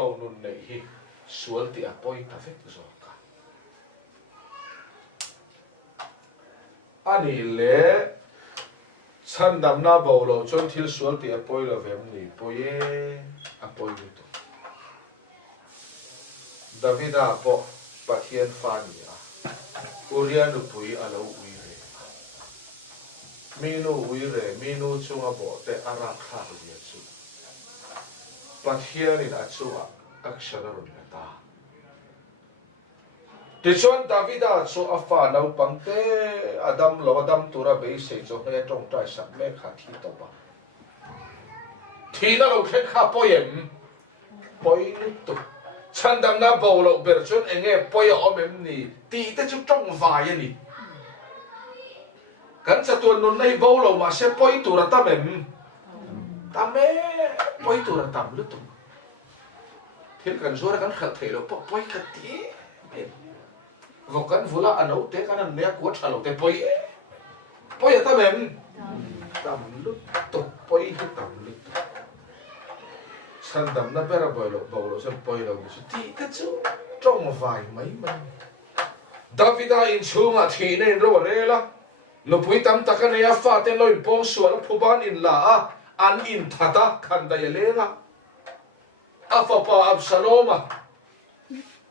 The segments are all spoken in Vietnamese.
lâu nun này hi sual ti apoi ta vek zo ka ani le chan dam na bo lo chon thil sual ti apoi lo vem ni poye apoi lu to Davida po pathian fa ni a Urian nu pui alo ui re minu ui re minu chunga bo te ara kha ri chu pathian in achua akshara run ta ti chuan Davida chu afa no pangte adam lo adam tura be se cho he tong tai sak me kha thi to ba thi na lo khen kha poem poi tu chan dam na bo lo ber chun enge poi om em ni ti te chu tong vai ni kan cha tuan nun nei bo lo ma se poi tu ra ta mem ta me poi tu ra tam lu tu thil kan zora kan khal thei lo poi ka ti vô kan vula anau te kan an ne ko thalo te poi ta mem tam lu tu poi hi tam lu chan dam na bera bo lo se poi lo ti te chu trong vai mai man Davida in chunga thi nei ro re la no pui tam ta kan ya fa te loin pong sual phuban in la an in thata khan da yele la afa pa Absaloma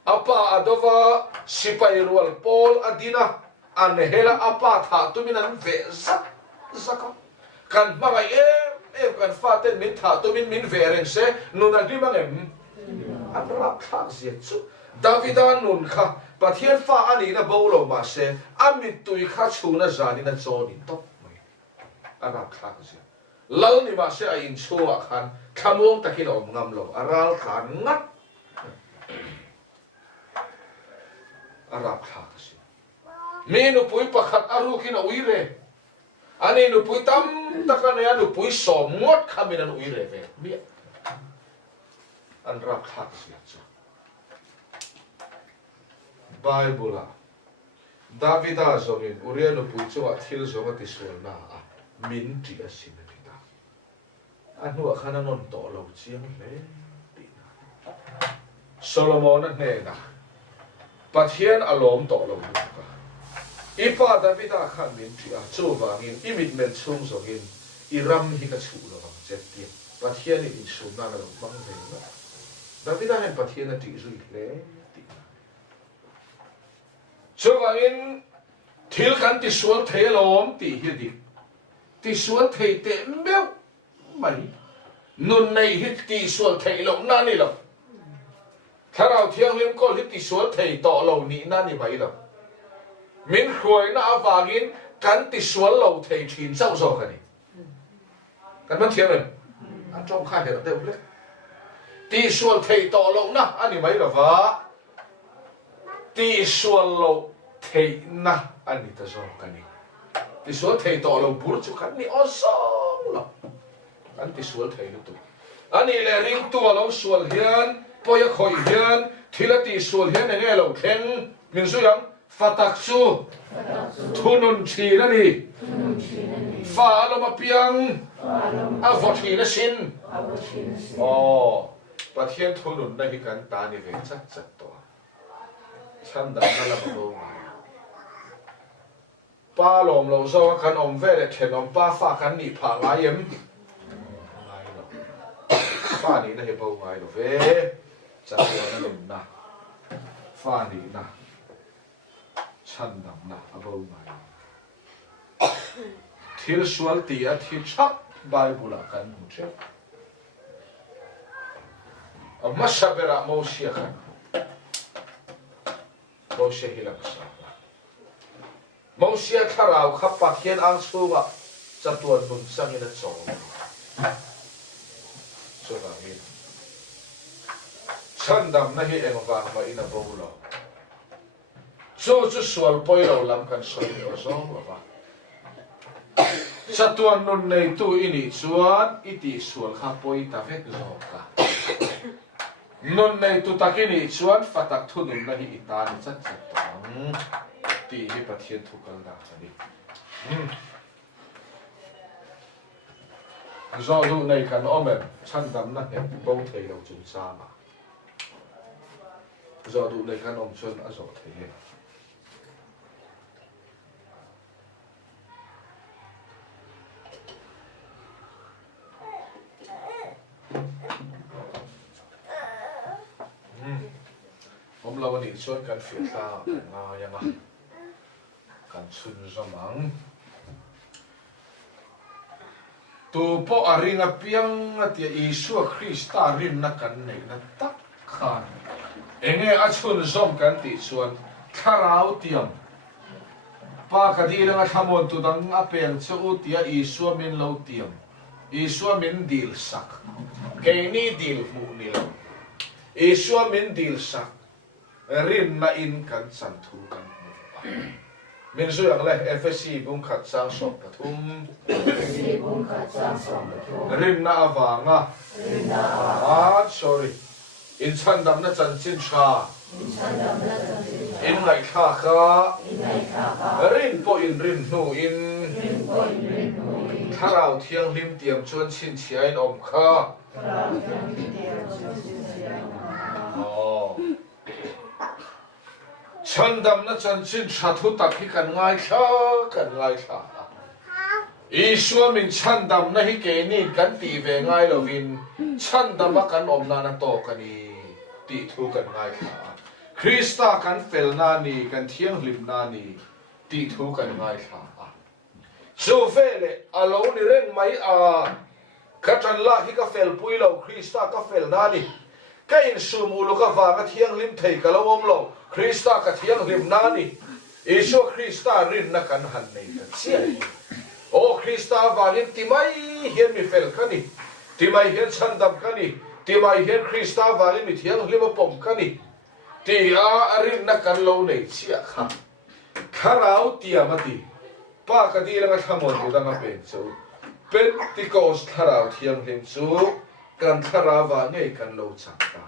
apa adova sipai rual Paul adina an hela apa tha tuminan ve zaka kan maga kan fa te min tha tumin min ve ren se nuna di mangem an ra kha sia chu Davida nun kha pathian fa ani na bolo ma se amit tui kha chuna zani na choni top mai ara kha sia lal ni ma se a in chua khan thamong takin om ngam lo aral khan ngat ara kha sia me nu pui pakhat aru kin a uire ani nu pui tam takane anu pui som ngot khamin an uire ve mi an ra kha sia chu Bible Davida zongin Uriah nu pui chu a thil zonga ti sual na a min ti a sin ni ta anu a khana non to lo chiang le ti na Solomon ne na pathian alom to lo ka ipa Davida khan min ti a chu wangin imit men chung zongin iram hi ka chu lo bang jet ti pathian in sum na lo bang ve na Davida hen pathian a ti zui le cho vangin thil kan ti sual thei lom ti hi di ti sual thei te meu mai nun nei hi ti sual thei lo na ni lo tharau thiang lim ko hi ti sual thei to lo ni na ni mai lo min khoi na awangin kan ti sual lo thei thin zau zo ka ni kan man thiang an trong khai he te ule ti sual thei to lo na ani mai lo wa ti sual lo thei na ani ta zo kani ti sual thei to lo bur chu kan ni o song lo an ti sual thei lu tu ani le ring tu lo sual hian poya khoi hian thila ti sual hian nge lo thleng min su yang fatak chu thunun chi na ni fa lo ma piang a vo thi na sin pathian thunun na hi kan ta ni ve chat chat to chan da na la bo pa lom lo zo kan om ve le then om pa fa kan ni pha nga yem ngai lo fa ni na he bo ngai lo ve cha lo na lom na fa ni na chan dam na a bo ngai thil sual ti a thi chak Bible a kan mu che a mashabera mo sia kan Moshe hilaksa Moshe tharau kha pathian ang sunga chatuan bun sangin a chong so ga mi chandam na hi engwa ma ina bolo so chu sual poi lo lam kan so ni o so wa chatuan nun nei tu ini chuan iti sual kha poi ta vek zo ka nun nei tu takini chuan fatak thunun na hi itan chat chat tong ti hi pathian thukal da chani zo lu nei kan omem chandam na he bo thei lo chun sa ma do đủ này khăn ông xuân ở rõ thế hôm lâu anh xuân cần phiền ta ngà yang à cần xuân ra mắng tu po aringa piang atia Isu Krista rin na kan nei na tak khan enge achun zom kan ti chuan tharau tiam pa khadi langa thamon tu dang apeng chu tia Isu min lo tiam Isu min dil sak ke ni dil mu ni lo Isu min dil sak rin na in kan san thu kan min su yang le FSC bung khat sang sok pathum rin na awanga sorry in chan dam na chan chin cha in ngai kha kha rin po in rin nu in tharau thiang lim tiam chuan chin chiain om kha chan dam na chan chin cha thu tak hi kan ngai kha Isu min chan dam na hi ke ni kan ti ve ngai lovin chan dam kan om na na to kani ti thu kan ngai kha Krista kan fel na ni kan thiang lim na ni ti thu kan ngai kha so vele alo ni reng mai a katan la hi ka fel pui lo Krista ka fel na ni ka in sum ulu ka va ka thiang lim thei ka lo om lo Krista ka thiang lim na ni Isu Krista rin na kan han nei ka chia O Krista vangin timai hian mi fel kani timai hian chandam kani timai hian Krista vangin mi thiang hlima pom kani ti a arin na kan lo nei chia kha tharau tiamati pa ka di langa thamon ni danga pen chu Pentecost tharau thiang hlim chu kan thara wa ngei kan lo chakta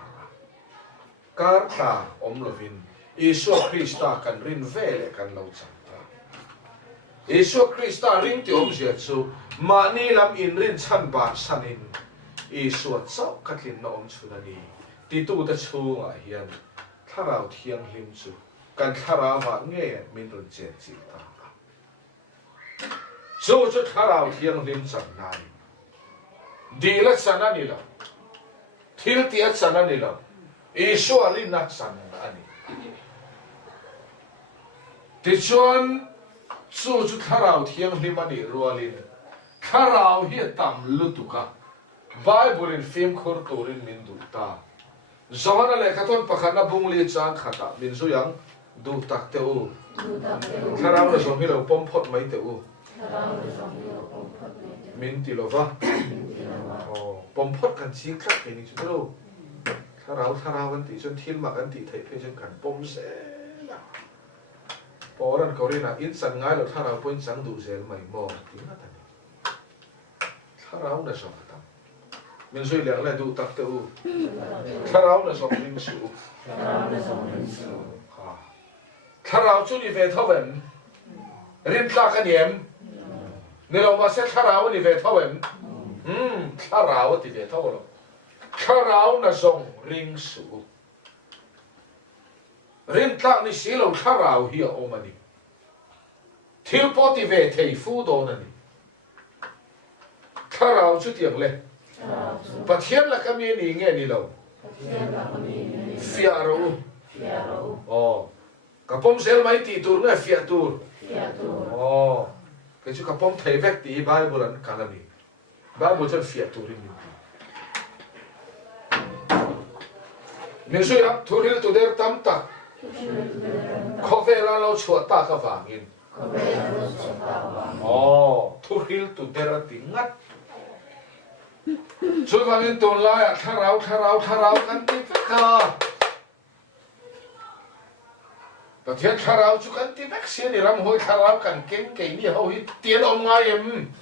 kar ta om lovin Isu Krista kan rin vele kan lo chakta Isu Krista ring ti om zia chu mani lam in rin chan ba sanin Isu chau katlin na om chu ni ti tu ta chu a hian tharau thiang hlim chu kan thara wa nge min run che chi ta chu tharau thiang hlim chang nai dila chana ni la thil ti a chana ni la Isu alin na chan ani ti chuan chu tharau thiang hlim ani rualin tharau hi tam lutuka Bible in film khur turin min du ta zona le katon pakhana bungli chang khata min su yang du tak te u tharau le som hi lo pom phot mai te u min ti lova pom phot kan chi khak ni chu lo tharau kan ti chon thil ma kan ti thei phe chen kan pom se Orang Korea insan ngai lo tharau point sang du sel mai mo tinga ta tharau na so ta min sui liang lai du tak te u tharau na so ling su tharau chu ni ve thawen rin ta ka niem ni lo ma se tharau ni ve thawen tharau ti ve thaw lo tharau na song ring su rin tlak ni si lo tharau hi a omani thil po ti ve thei fu do na ni tharau chu tiang le pathian la kami ni nge ni lo fia ro kapom sel mai ti tur nge fia tur cái chu kapom thei vek ti Bible an kalani Bible chu fia tur ni min su ya thuril tu der tam tak Kofela lo chua ta ka vangin. Thuril tu dera tingat. Chui vangin tu la tharau kan ti ka. Pathian tharau chu kan ti vek sia ni ram hoi tharau kan ken ke ni ho hi tien om ngai em.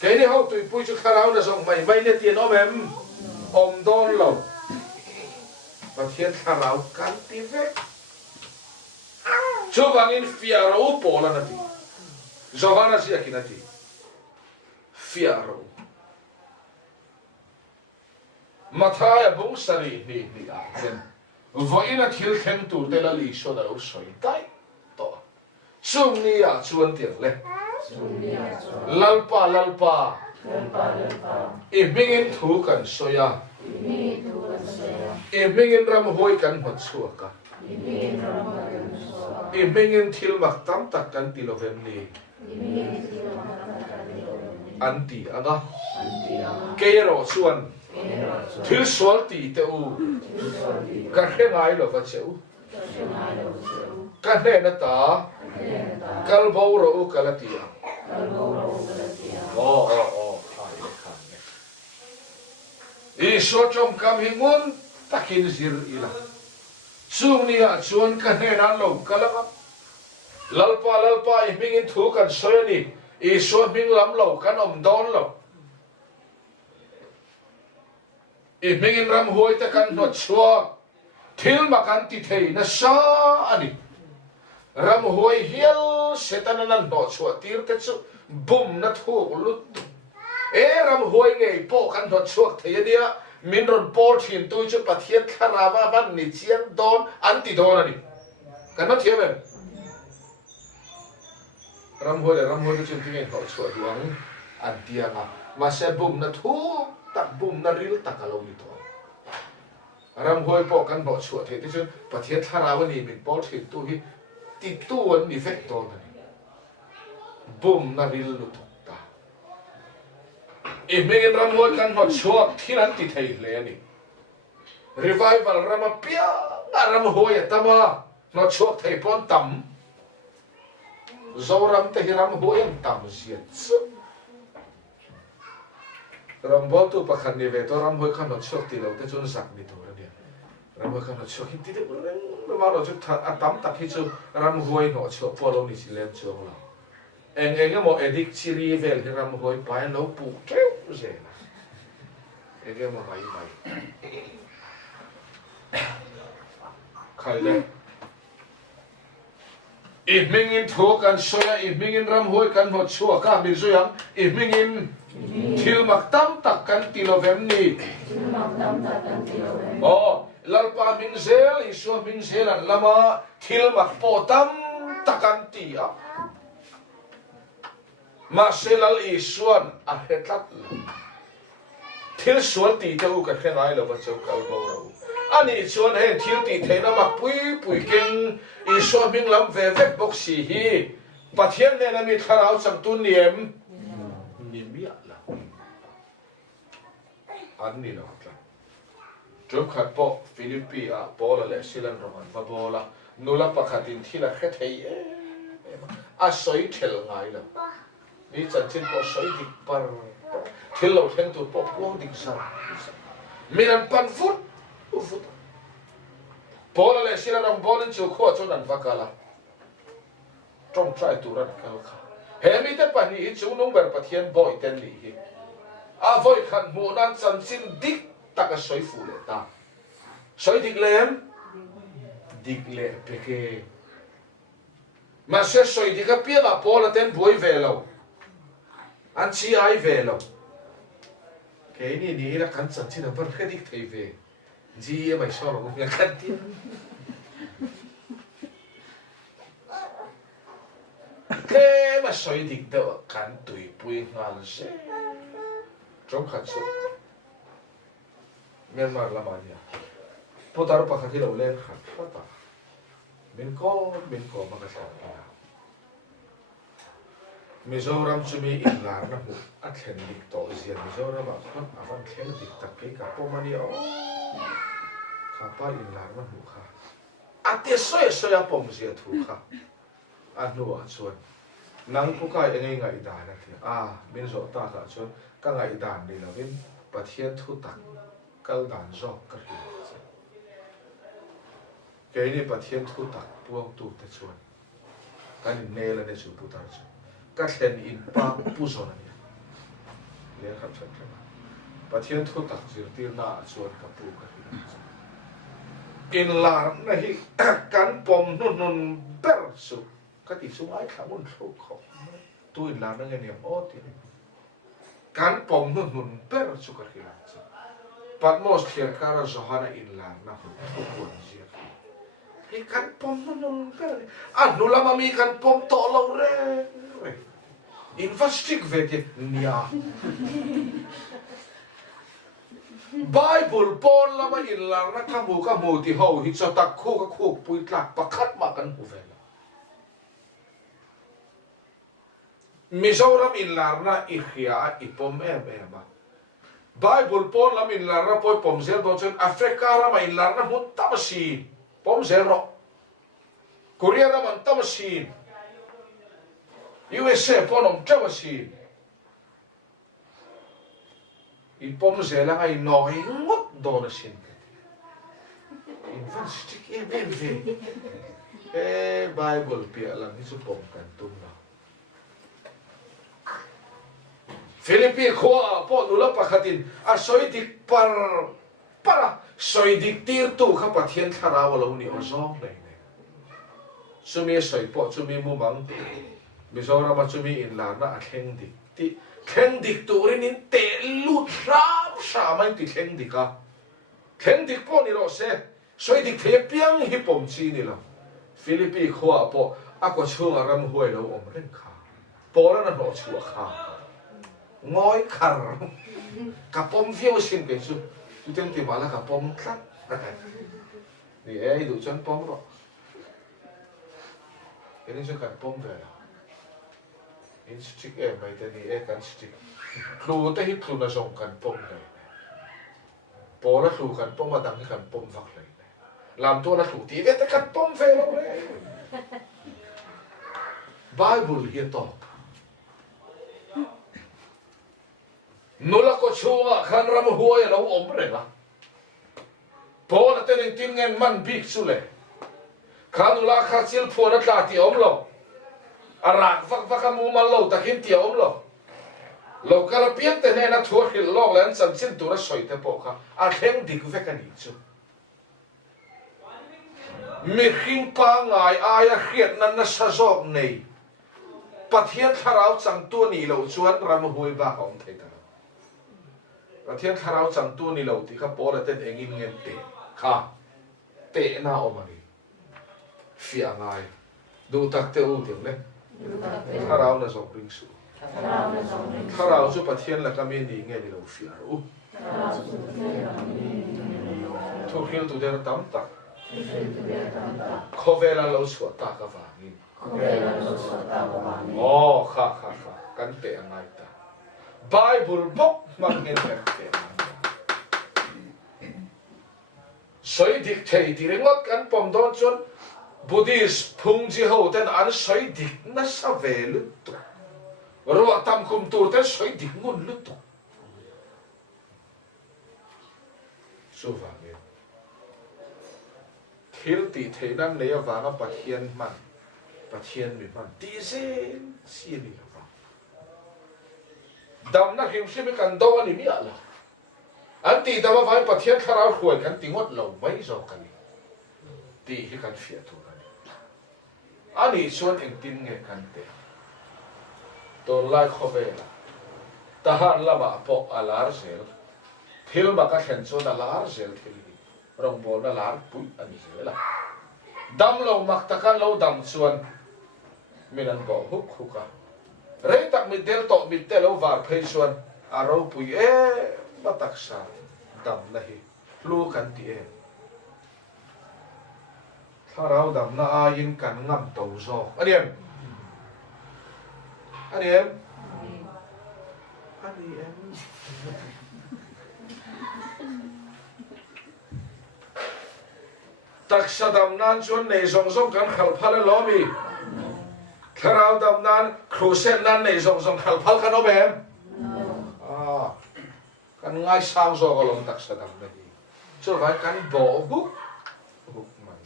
Ke ni ho tu pui chu tharau na song mai mai ne tien om em. Om don lo. Pathian tharau kan ti vek chu wangin fiaro pola na ti Johana sia kinati fiaro Mathaya bung sari ni a hen vậy là thiếu thêm tụ tê là lý số đâu soi cái to sung ni à chuan tiếng lên lalpa imingin thu kan soya imingin ram hoi kan hot suaka imingin thil mak tam tak kan tilovem ni anti aga kero chuan thil sual ti te u ka khengai lo va cheu ka hne na ta kal bo ro u kalatia i so chom kam hingun takin zir ila chung nia chuan ka hne nan lo kalanga lalpa i mingin thu kan soyani i so ming lam lo kan om don lo i mingin ram hoi ta kan not chua thil makan ti thei na sa ani ram hoi hial setananan no chua tir te chu bum na thu lut e ram hoi ngei po kan not chuak thei dia min ron por thin tu chu pathian tharama ban ni chian don anti don ani kan ma thiam ram hoi chu ti ngei ho chua duang antia ma ma se bum na thu tak bum na ril takalo ni to ram hoi po kan bo chua thei te chu pathian tharama ni min por thin tu hi ti tu an ni vek to ani bum na ril lu ta e megen ram hoi kan hot chua thiran ti thei le ani revival ram pia ram hoi tama no chua thei pon tam zo ram te ram hoi am tam ziat ram bo tu pakhan ni ve to ram hoi kan no chua ti lo te chun sak ni to ani ram hoi kan no chua hin ti de ma lo chu tam tak hi chu ram hoi no chua po lo ni si len chu lo eng mo edik chiri vel hi ram hoi pai lo pu keu je eng mo mai khai le i mingin thu kan soya i mingin ram hoi kan hot chua ka min so yang i mingin thil mak tam tak kan tilovem ni lalpa ming zel i so ming zel an lama thil mak po tam takan ti a ma selal i suan a hetlat thil sual ti te u ka khenai lo ba chau kal bo ro ani chuan he thil ti theina mak pui keng i so ming lam ve vek bok si hi pathian ne na mi tharau cham tu niem ni mi la an ni lo tla job khat po philippi a bola le silan roman ba bola nula pakhatin thila khethei a soi thel ngai la ni chan chin po soi dik par thil lo theng tu po puang dik sa miran pan fut bola le silan rom bolen chu kho chon an vakala trong trai tu ran kal kha he mi te pani chu nong ber pathian boy ten li hi a voi khan mu nan chan chin dik taka soi fu le ta soi dik le peke ma se soi dik a pia la pola ten boy velo an chi ai velo ke ni ra kan chan chin par khadik thei ve ji e mai so lo nge khat ti ke ma soi dik de kan tui pui ngal se trong khat so Myanmar lamanya putar pakhati lo len khat khata min ko makasa Mizoram chumi inlar na mu athen dik to zian Mizoram a khot avan thlen dik tak ke ka pomani o khapa inlar na mu kha ate soya pom zia thu kha anu a chuan nang puka engai ngai da na the min zo ta ka chuan ka ngai dan ni lovin pathian thu tak kal dan zo ka hi ke ni pathian thu tak puang tu te chuan kan ne la ne chu putar chu ka thlen in pa pu zo na ni le khap chat ma pathian thu tak zir tir na chuan ka pu ka hi in lar na hi kan pom nun ber su ka ti chu ai khamun thu kho tu in lar na nge ni o ti kan pom nun ber su ka hi Patmos thiệt cara Johanna in la na buồn gì cái căn pom nó nôn cái à nô làm mi căn pom to lâu re investig về cái nia Bible Paul lama in la na kamu ti hau hi cho tak khu pui tlak pakhat ma kan hu ve Mizoram in la na ihia ipom em Bible Paul lam in la na poi pom zel do chen Africa ram in la na hun tamasi pom zel ro Korea ram tamasi USA ponom tamasi ipom zel la ai no hi ngot do na sin investig em Bible pia lang hi su pom kan tum na Philippi khoa po nula pakhatin a soidik para soidik tir tu kha pathian thara walo ni ozong nei sumi soi po sumi mu mang Mizoram ma sumi in la na a thleng dik ti thleng dik tu rin in te lut ram sa mai ti thleng dik a thleng dik po ni ro se soidik the piang hi pom chi ni lo Philippi khoa po a ko chunga ram huai lo om ren kha pora na no chu kha ngói khar kapom phiêu xin cái chú tên thì bảo là kapom khát thì ấy đủ chân pom rồi cái này sẽ cần pom về là in stick em vậy thì ấy cần stick lù tới hít lù là dùng cần pom này bỏ là lù cần pom mà đằng cái cần pom vặt này làm tôi là lù tí vậy ta cần pom về đâu đấy Bible hiện tỏ nula ko chunga khan ram huai lo om rela pona ten tin ngen man big sule khanula kha chil phona tla ti om lo arak vak mu mal lo takin ti om lo kala pian te ne na thua hil lo lan san chin tu ra soi te po kha a theng dik ve kan hi chu mi khing pa ngai aya khiat nan na sa jok nei pathian tharau chang tu ni lo chuan ram huai ba om thei Thiên Tharau chẳng tu ni lâu thì các bố là tên anh in nghe tệ na ôm anh phía ngay đủ tắc tiêu tiếng lên Tharau là dòng linh sử Tharau giúp bát thiên là các mình đi nghe đi lâu phía u thu khiêu tụi đen tắm tắc khó về là lâu sửa ta cả vàng in khá cắn tệ ngay ta Bible book mang nghe đẹp soi dik thei ti rengot kan pom don chon Buddhist phung ji ho ten an soi dik na sa ve lu tu ro tam kum tur ten soi dik ngun lu tu su va nge thil ti thei nan le wa nga pathian mi man ti sen si ni dam na him sim kan do ani mi ala an ti dama vai pathian kharau khuai kan tingot lo mai zo kan ti hi kan fia tu ani chuan eng tin nge kan te to lai khovela ta har lama po alar sel thil ma ka khen chon alar sel thil rong bol na lar pui ani sela dam lo mak ta kan lo dam chuan minan bo huka rei tak mi del to mi te lo var phei chuan aro pui batak sa dam na hi lu kan ti Tharau dam na ayin kan ngam to zo anh em tak sa dam nan chuan nei zong kan khal phal lo mi Tharau dam nan krusen nan nei zong khal phal kan om em kan ngai sang zo ko long tak sa dam na hi chu vai kan bo huk mai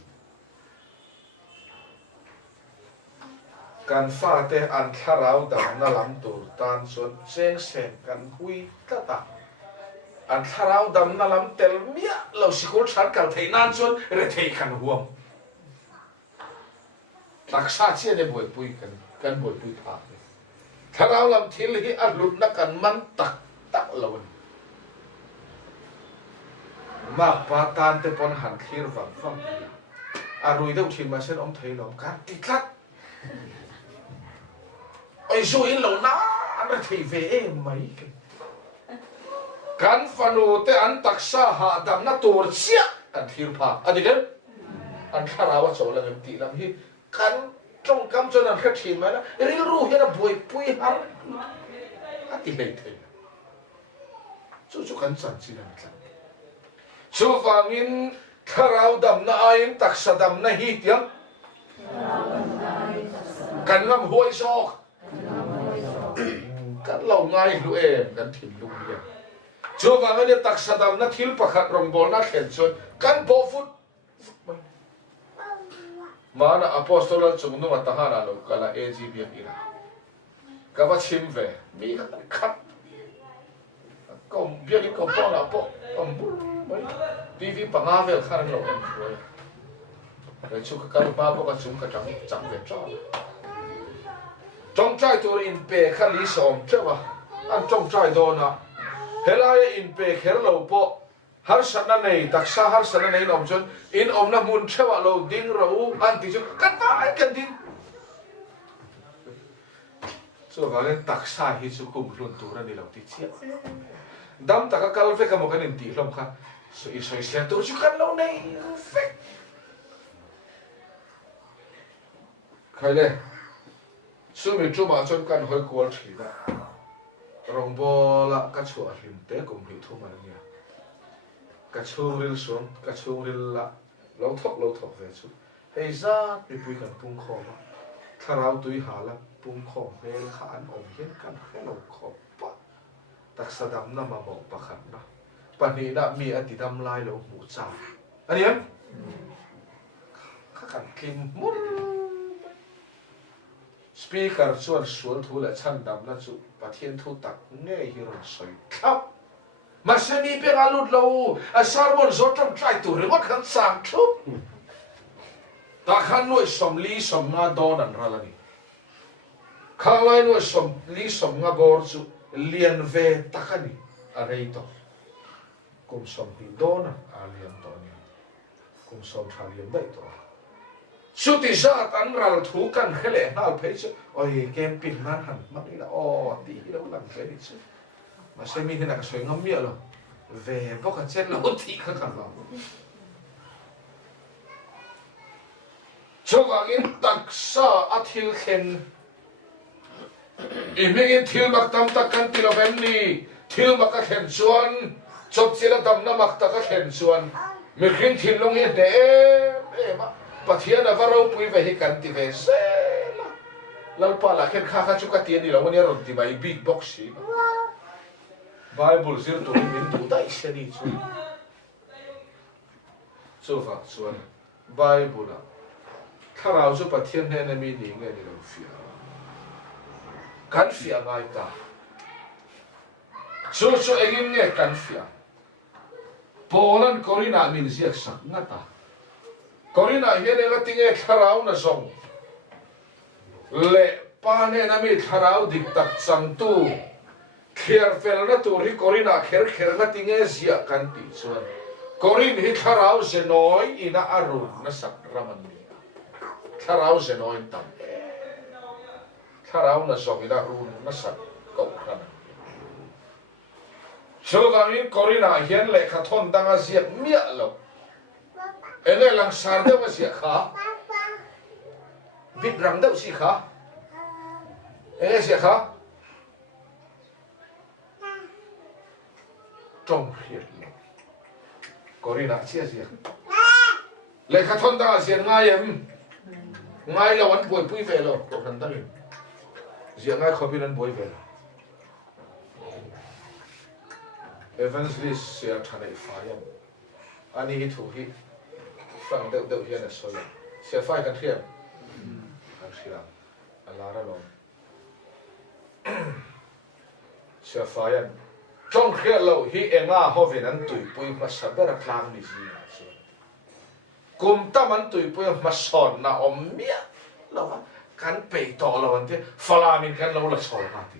kan fa te an Tharau dam na lam tur tan chuan seng kan hui ta an Tharau dam na lam tel mia lo sikul than kal thei nan chuan re thei kan huam taksa chia ne boi pui kan boi pui tha Tharau lam thil hi a lut na kan man tak lawan mà patan te pon han khir vang vang à rồi đâu thì mà sẽ ông thấy lòng cát tí cắt ôi rồi in lâu na nó thấy về em mấy cái kan fanu te an taksa ha dam na tur chia an thir pha adi cái an kharawa chaw la ngam ti lam hi kan trong kam chon an khat thin ma na ril ru he na boi pui har ati lei thei chu kan chan chi na tlan chu wangin kharau dam na ain taksa dam na hi tiang kan ngam huai sok kan lo ngai lu em kan thim lu ya chu wangin taksa dam na thil pakhat rong bol na khen chon kan bo fut mana apostolal chung nu matahana lo kala agb ira ka ba chim ve mi khat kom bia ni kom pa na po kom bu mai tv panga vel khan lo em khoi re chu ka ba po ka chung ka chang ve cha trong trai tur in pe kha li som chewa an trong trai do na helai in pe kher lo po har sana nei taksa har sana nei nom chon in om na mun chewa lo ding ro an ti chu kan ta kan din so valen taksa hi chu kum hlun tur ani lo ti chia dam taka kal ve ka mo kan in ti hlom kha so i soi sia tur chu kan lo nei fe khai le su mi chu ma chon kan hoi kwal thi da rong bola ka chua hlim te kum hi thu ma nia ka chung ril suam ka chung ril la lo thok ve chu hei za mi pui kan pung kho ba tharau tui hala pung kho mel kha an om hian kan hello kho pa taksa dam na ma mo pakhat na pani na mi ati dam lai lo mu cha ani em kha kan kim mun speaker chuan sual thu la chan dam na chu pathian thu tak nge hi ron soi thap mà xem đi biết ăn lụt lâu à sao bọn rốt trong trai tủ rồi mất khăn sang chút ta khăn nuôi sầm lý sầm nga đo năn ra là đi khăn lại nuôi sầm lý sầm nga bor chu liền về ta khăn đi à đây to cùng sầm đi đo năn à liền to nè cùng sầm thà liền đây to chút thì ra ăn ra thú căn cái lẽ nào thấy chứ ôi kem pin man hẳn mất đi là ô tí đâu làm cái đi chứ mà xem mình thế này cái soi ngắm miệng rồi về bóc cả chết lỗ thị khắc khẳng vào cho vào in đặc sa at hill khen im in thiêu mặc tam ta kan tilo bên ni thiêu mặc các khen chuan chọc chỉ là tam na mặc ta các khen chuan mình khen thiêu long yên để mà pathian là vào pui về hi kan ti về xe lâu pa là khen kha kha chu ka tiền đi lo mình rồi thì bài big box gì Bible zir tu min tu dai se ni chu chu fa chuan Bible la tharau chu pathian hne na mi ni nge ni lo fia kan fia ngai ta chu engin nge kan fia Polan Corina min ziak sak ngata Corina hian nga tinge tharau na song le pa ne na mi tharau dik tak chang tu kher fel na tur hi Corina kher na tinge zia kan ti chuan Corin hi tharau zenoi ina arun na sak raman ni tharau zenoi tam tharau na song ina run na sak ko kan chulgangin Corina hian le kha thon danga zia mia lo ene lang sar de ma zia kha bit rang deuh si kha ene zia kha trong hiệt Corina chia sẻ lấy khát thon ta sẻ ngay là vẫn buổi vui về rồi cậu thần ta liền sẻ ngay không biết ăn buổi về evangelist sẻ thằng này phải em anh ấy thủ hi phẳng đậu hiện là soi sẻ phải cần thiệp anh sẻ anh lá ra rồi sẻ phải em trong khi lâu hi em à họ về ăn tuổi bui mà sao bé ra làm gì vậy cùng ta ăn tuổi bui mà sòn na om mía lâu cắn bể to lâu anh thế phá mình cắn lâu là sòn hả thì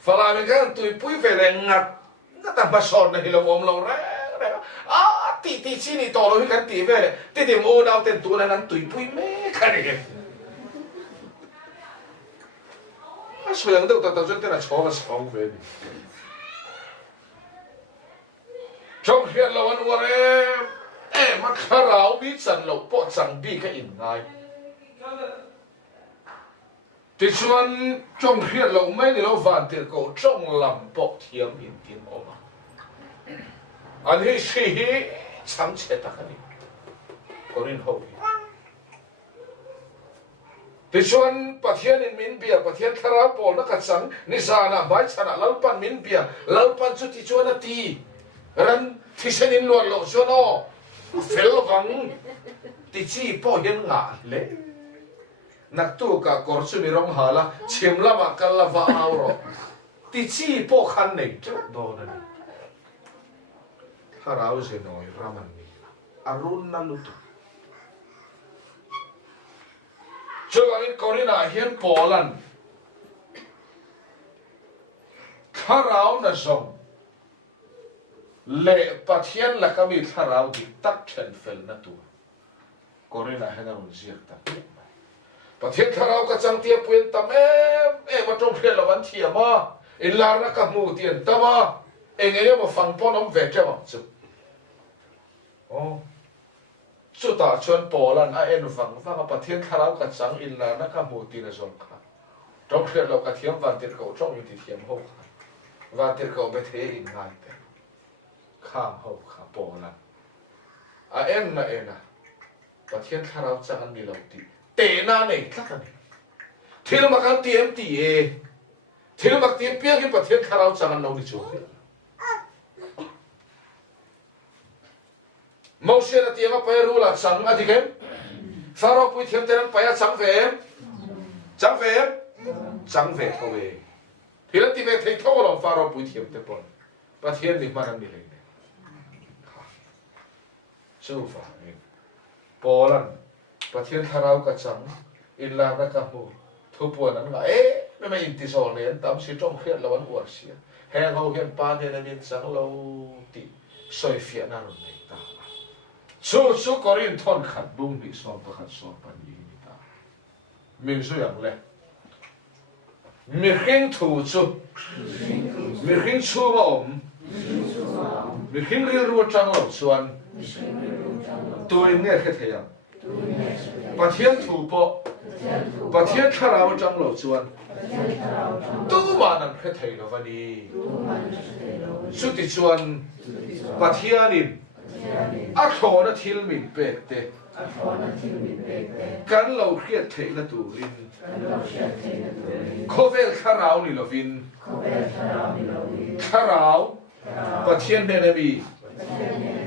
phá mình cắn tuổi bui về là ngặt ก็แต่มาสอนในเราอมเราแรงตีชี้นี่ต่อเราให้กันตีไปเลยตีโมดาวเต็มตัวนั้นตุยปุยแม่กันเองช่วยยังเด็กแต่จนแต่ละชอบมาสองเวรจงเห็นเราวันวันมันขราววิสันเราปอดสังบีก็อินไงที่ชวนจงเห็นเราไม่ได้เราวันเดียวก็จงลำปอเทียมอินกินออกมาอันนี้สิ่งช้ำเช็ดตะกันนี่ก็รินหูที่ชวนประเทศนินมินเบียประเทศทาราปอลนักสังนิสานะไม่ชนะลัลปันมินเบียลัลปันจุดที่ชวนนาทีรันที่เชนินล้วนหลงชวนอ๋อเฟลวังที่จีปอยังงาเล่นักตัวกับกอร์ชุนิรมหาละเชื่อมละมากันละว่าเอาหรอที่จีปอขันนี่จุดโดนนี่ถ้าเราเสียน้อยรามันนี่อารุณนั่นลุตุช่วยกันกอริน่าเฮียนปอลันถ้าเราเนี่ยส่งเละปะเทียนละก็มีถ้าเราดิตักเชนเฟลนั่นตัวกอริน่าเห็นเราเสียตักปะเทียนถ้าเราก็จังเทียบเปลี่ยนตามมาจงเพียรละวันเทียมาอินลาร์นักมูเตียนตามาเนี่ยมาฟังพ่อน้องเวทใช่ไหมจุโอ้สุดท้ายชวนปอลันฟังปะเทียนถ้าเราก็จังอินลาร์นักมูเตียนส่วนข้าจงเพียรเราก็เทียมวันเทียนเขาจงอยู่ที่เทียมหกวันเทียนเขาไม่เทอินง่ายแต่ข้ามหกข้าปอลันนะปะเทียนถ้าเราจังมีเราตีเตน่าเนี่ยทักกันที่เรามากันเตรียมตีที่เรามาเตรียมเปียกที่ประเทศคาราจังเราดิจูมองเสียนะเตรียมมาไปรู้ละจังอะไรกันฟาโรห์พูดเทียมเตนั้นไปจังเวมเขาเวที่เราตีเวทีเท่าเราฟาโรห์พูดเทียมเตปอนประเทศนี้มากันนี่เลยเนี่ยชูฟ้าเนี่ยโปแลนด์ประเทศทาราวกัจังอินลานักมูทุบวันนั้นก็ไม่อินทิโซเลียนตามสิจงเขียนละวันอวดเสียแห่เขาเขียนปานเนี่ยนะมินสังเราติสอยเฟียนั่นนี่ตาสู้กอรินทอนขัดบุ้งดิสอบขัดสอบปันยีนี่ตามินสู้อย่างเลยมีขิงถูจูมีขิงชูมามีขิงเรียนรู้จังเราส่วนตัวเนี่ยแค่เทียมประเทศถูกปะประเทศถ้าเราจังเราชวนตู้มานั่นแค่เทียมวันนี้สุดที่ชวนประเทศนี้อักขรนั้นทิลมินเป็ดเตกันเราเครียดเทียนตัวรินโคเวลถ้าเรานี่เราวินถ้าเราประเทศเนี่ยมี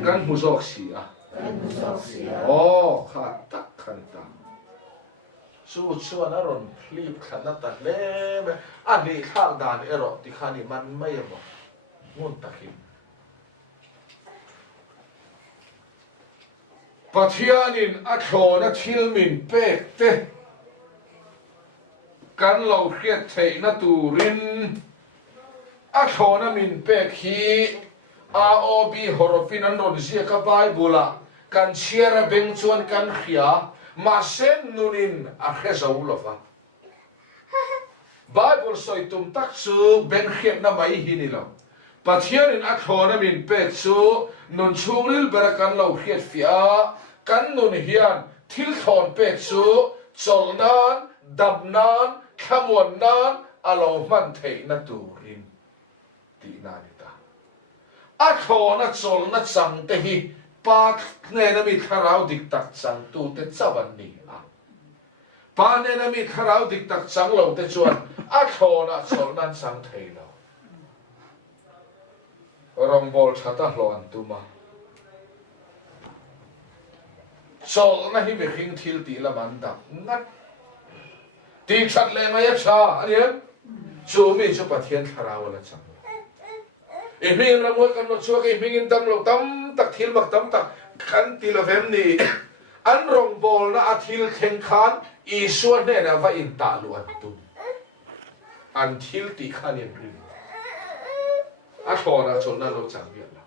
กันมุสอกเสียโอ้ขาดตักขันตาสู้ชวนอารมณ์พลีบขันนัดตัดเล่มอันนี้ข้างด่านเอรอที่ข้านี่มันไม่ยอมงุนตะคิมปัทยานินอักโขนทิลมินเป็กเตกันเราเครียดเทนตูรินอักโขนมินเป็กฮีROB ฮอร์ฟินันโดนเสียกับไบเบิลกันเชียร์เบงชวนกันเขียมาเส้นนุนินอาเคสเอาลฟะไบเบิลสอยตุมตักซูเบงเขียนน้ำไม่หินิลาปัจเจียนินอักโขนมินเป็กซูนุนชูริลเบรกันเราเขียดฟิอากันนุนเฮียนทิลทอนเป็กซูจอลนานดับนานขมวนนานอาลอมันเทนตูรินตีนานิตาอักโขนัดโซลนัดสังเตหิปากเนี่ยนะมีคาราวดิกตักสังตูเตจวันนี้ปากเนี่ยนะมีคาราวดิกตักสังเราเตจวนอักโขนัดโซลนัดสังเทเรารองบอลชัตาหลอนตุมาโซลนะฮิเบคิงทิลตีละมันดับงัดตีชัดเลยมาเย็บชาอันนี้จูมีจุปะเทียนคาราวละจังอีมิงละมวยกันรถชัวร์อีมิงอินตั้มเราตั้มตักทิลบักตั้มตักขันตีละเฟมนี่อันรองบอลนะอาทิลแข่งขันอีส่วนเนี่ยนะว่าอินตาลวนตุอันทิลตีขันยังริมอ a thò ra chọn na lo chẳng biết là